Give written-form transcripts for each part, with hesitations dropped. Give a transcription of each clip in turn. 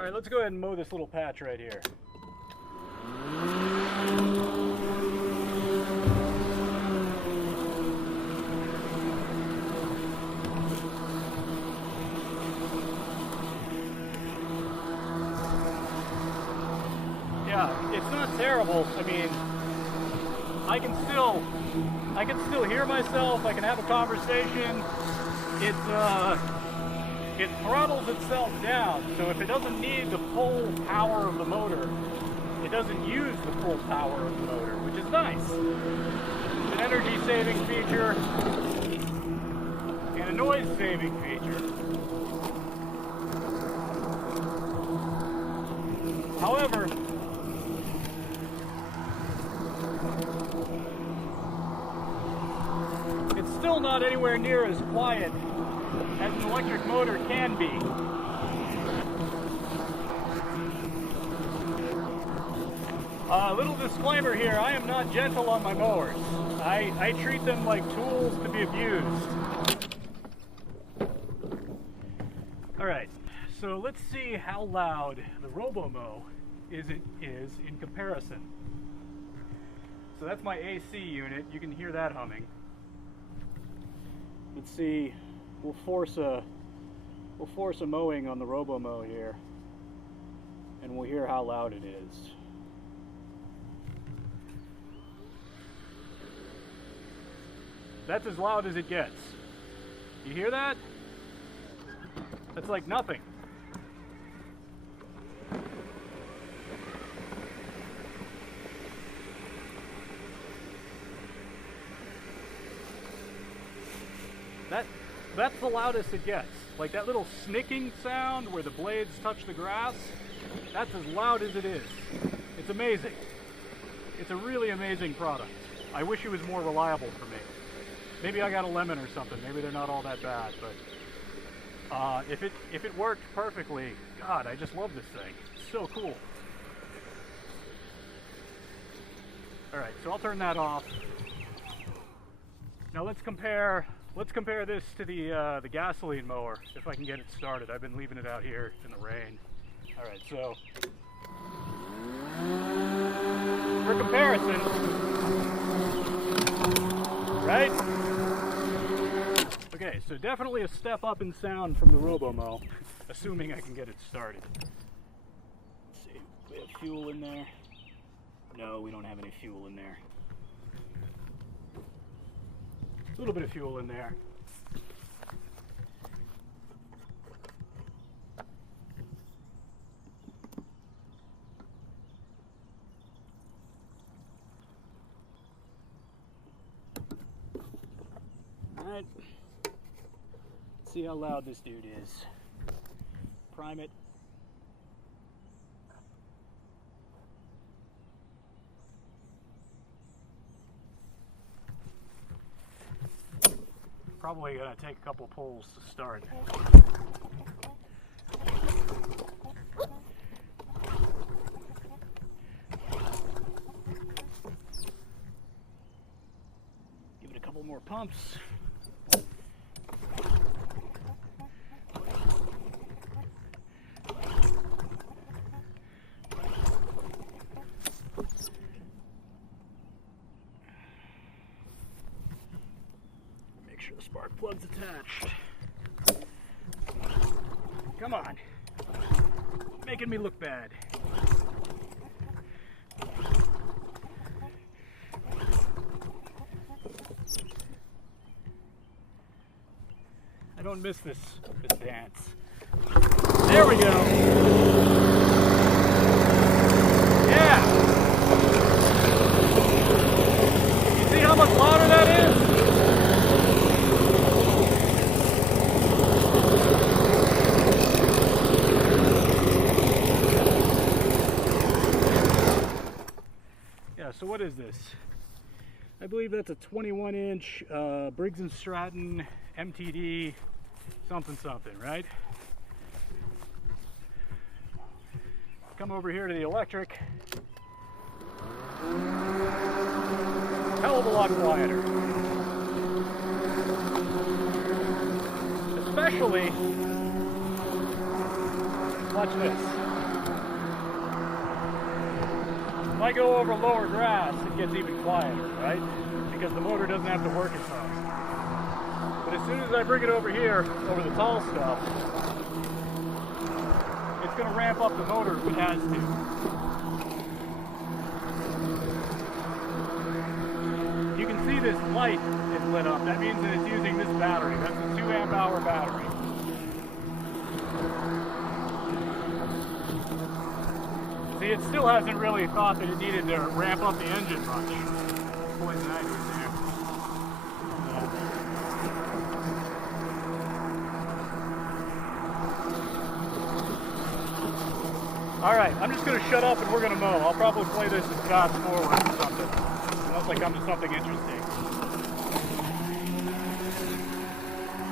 All right, let's go ahead and mow this little patch right here. Yeah, it's not terrible. I mean, I can still hear myself. I can have a conversation. It throttles itself down, so if it doesn't need the full power of the motor, it doesn't use the full power of the motor, which is nice. It's an energy saving feature and a noise saving feature. However, it's still not anywhere near as quiet as an electric motor can be. Little disclaimer here, I am not gentle on my mowers. I treat them like tools to be abused. Alright, so let's see how loud the RoboMow is in comparison. So that's my AC unit, you can hear that humming. Let's see, we'll force a mowing on the RoboMow here, and we'll hear how loud it is. That's as loud as it gets. You hear that? That's like nothing. That's the loudest it gets. Like that little snicking sound where the blades touch the grass, that's as loud as it is. It's amazing. It's a really amazing product. I wish it was more reliable for me. Maybe I got a lemon or something. Maybe they're not all that bad, but if it worked perfectly, God, I just love this thing. It's so cool. All right, so I'll turn that off. Now let's compare this to the gasoline mower, if I can get it started. I've been leaving it out here in the rain. All right, so for comparison, right? Okay, so definitely a step up in sound from the RoboMow, assuming I can get it started. Let's see, we have fuel in there. No, we don't have any fuel in there. A little bit of fuel in there. All right. Let's see how loud this dude is. Prime it. Probably gonna take a couple pulls to start. Give it a couple more pumps. The spark plug's attached. Come on. Making me look bad. I don't miss this dance. There we go. Yeah. You see how much louder that is? So what is this? I believe that's a 21-inch Briggs & Stratton MTD something, right? Come over here to the electric. Hell of a lot quieter. Especially, watch this. If I go over lower grass, it gets even quieter, right? Because the motor doesn't have to work as hard. But as soon as I bring it over here, over the tall stuff, it's going to ramp up the motor if it has to. You can see this light is lit up. That means that it's using this battery. That's a 2 amp hour battery. See, it still hasn't really thought that it needed to ramp up the engine much. Poison ivy there. Alright, I'm just going to shut up and we're going to mow. I'll probably play this as fast forward or something. Unless I come to something interesting.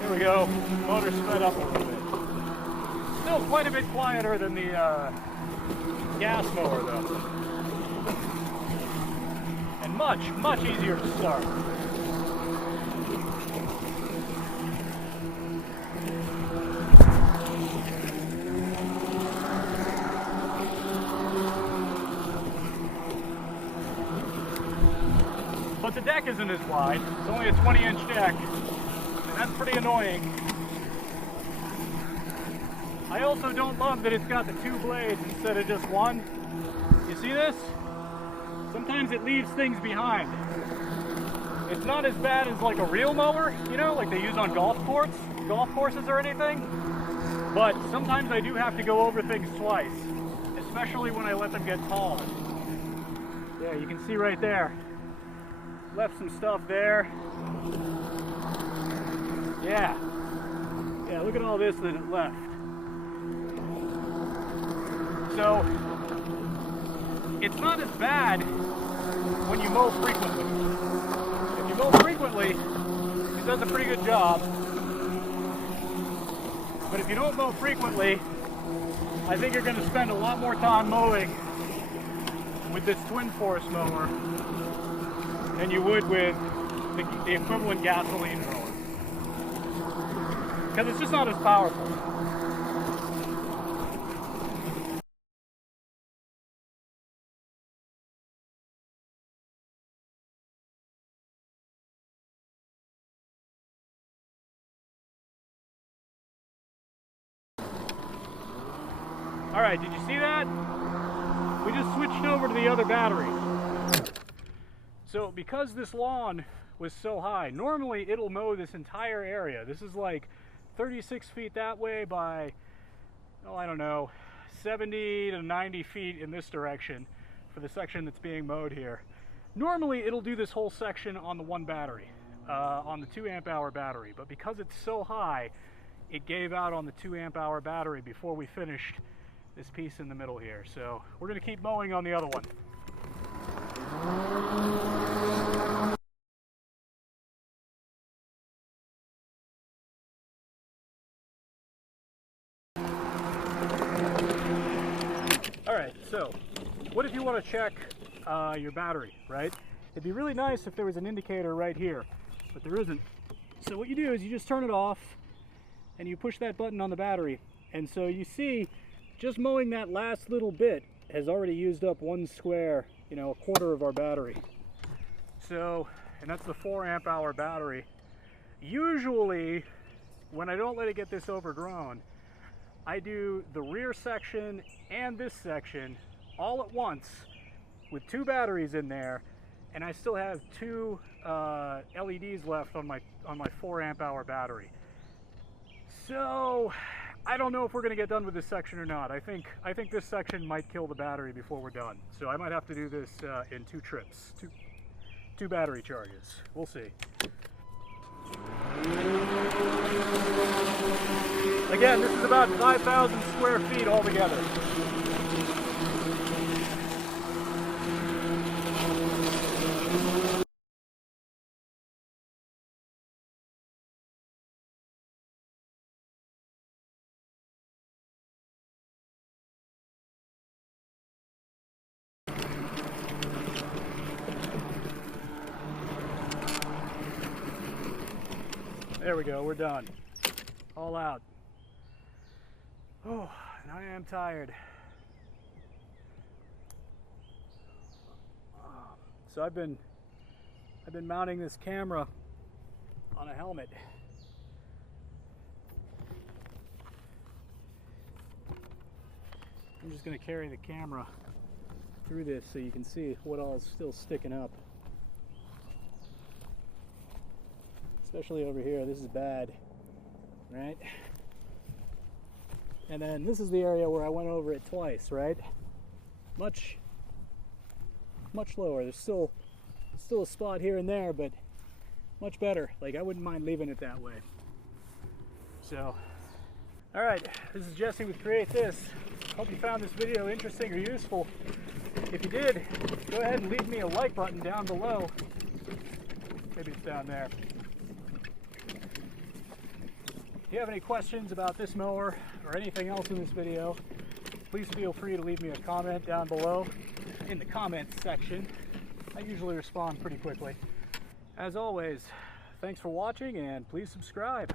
There we go. Motor sped up a little bit. Still quite a bit quieter than the gas mower though. And much easier to start. But the deck isn't as wide. It's only a 20-inch deck, and that's pretty annoying. I also don't love that it's got the 2 blades instead of just one. You see this? Sometimes it leaves things behind. It's not as bad as like a real mower, you know, like they use on golf courses or anything. But sometimes I do have to go over things twice, especially when I let them get tall. Yeah, you can see right there. Left some stuff there. Yeah, look at all this that it left. So, it's not as bad when you mow frequently. If you mow frequently, it does a pretty good job. But if you don't mow frequently, I think you're going to spend a lot more time mowing with this Twin Force mower than you would with the equivalent gasoline mower. Because it's just not as powerful. Alright, did you see that? We just switched over to the other battery. So because this lawn was so high, normally it'll mow this entire area. This is like 36 feet that way by, oh, I don't know, 70 to 90 feet in this direction for the section that's being mowed here. Normally it'll do this whole section on the one battery, on the 2 amp hour battery, but because it's so high, it gave out on the 2 amp hour battery before we finished this piece in the middle here. So we're going to keep mowing on the other one. Alright, so what if you want to check your battery, right? It'd be really nice if there was an indicator right here, but there isn't. So what you do is you just turn it off and you push that button on the battery, and so you see just mowing that last little bit has already used up 1 square, you know, a quarter of our battery. So, and that's the 4 amp hour battery. Usually, when I don't let it get this overgrown, I do the rear section and this section all at once with 2 batteries in there, and I still have 2 LEDs left on my 4 amp hour battery. So I don't know if we're going to get done with this section or not. I think this section might kill the battery before we're done. So I might have to do this in 2 trips, two battery charges. We'll see. Again, this is about 5,000 square feet altogether. There we go, we're done. All out. Oh, and I am tired. So I've been mounting this camera on a helmet. I'm just going to carry the camera through this so you can see what all is still sticking up. Especially over here, this is bad, right? And then this is the area where I went over it twice, right? Much lower. There's still a spot here and there, but much better. Like, I wouldn't mind leaving it that way. So, all right, this is Jesse with Create This. Hope you found this video interesting or useful. If you did, go ahead and leave me a like button down below. Maybe it's down there. If you have any questions about this mower or anything else in this video, please feel free to leave me a comment down below in the comments section. I usually respond pretty quickly. As always, thanks for watching and please subscribe.